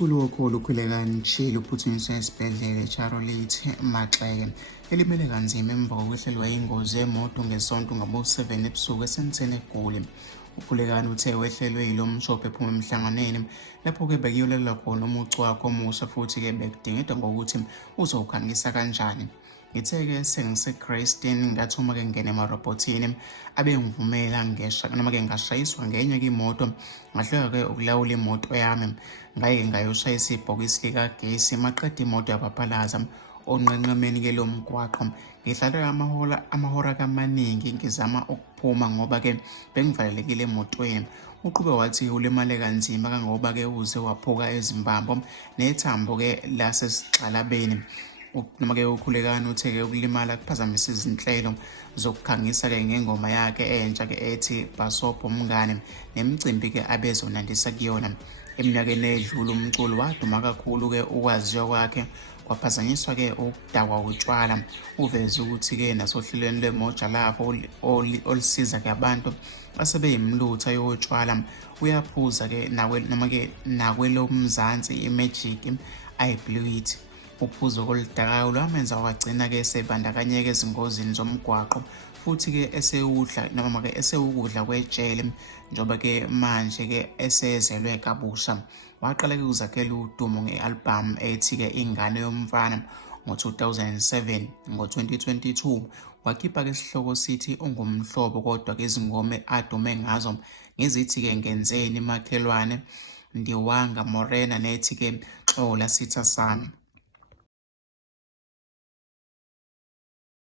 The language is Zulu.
Umculi wokholo ukhulekani Chile uphuthunyiswe esibhedlela eCharlotte Maxeke elimele kanzima emva kokwehlelwa ingozi yemoto ngesonto ngabo-7 ebusuku esemtheni eGoli. Ukhulekani uthe wehlelwe yilo mshophi ephuma emhlanganweni lapho-ke bekuyolelela khona umucu wakhe omusha futhi-ke bekudingida ngokuthi uzowukhangisa kanjani. Ngithe-ke sengiseChristin ngathi uma-ke ngingena emarobhothini abe ngivumela noma-ke ngashayiswa ngenye-ke imoto ngahluleka-ke ukulawula imoto yami. Ngaye ngayoshayisa ibhokisi likagesi maqeda imoto yabaphalaza onqenqemeni-ke lomgwaqo. Ngihlale amahora kamaningi ngizama ukuphuma ngoba-ke bengivalelekile emotweni. Uqhube wathi ulimale kanzima kangoba-ke uze waphuka ezimbambo nethambo-ke lasesigxalabeni. Noma-ke ukhulekani uthe-ke ukulimala kuphazamisa izinhlelo zokukhangisa-ke ngengoma yakhe entsha-ke ethi Basobho Mngane nemicimbi-ke abezonandisa kuyona. Eminyakeni edlule umculi waduma kakhulu-ke ukwaziwa kwakhe kwaphazanyiswa-ke ukudakwa utshwala. Uveze ukuthi-ke nasohlelweni lwemoja lapho olisiza-ke abantu asebeyimlutha yotshwala uyaphuza-ke noma-ke nakwelo mzansi iMagic ayibluit. Uphuzo oludakayo lwamenza wagcina-ke esebandakanyeka ezingozini zomgwaqo futhi-ke esewukudla kwejele njengoba-ke manje-ke esezelwe kabusha. Waqala-ke ukuzakhela udumo nge-albhamu ethi-ke Ingane Yomfana ngo-2007. Ngo-2022 wakhipha-ke isihloko sithi Ungumhlobo, kodwa-ke izingoma adume ngazo ngezithi-ke Ngenzeni Makhelwane, Ndiwanga Morena nethi-ke Xola Sitha Sami.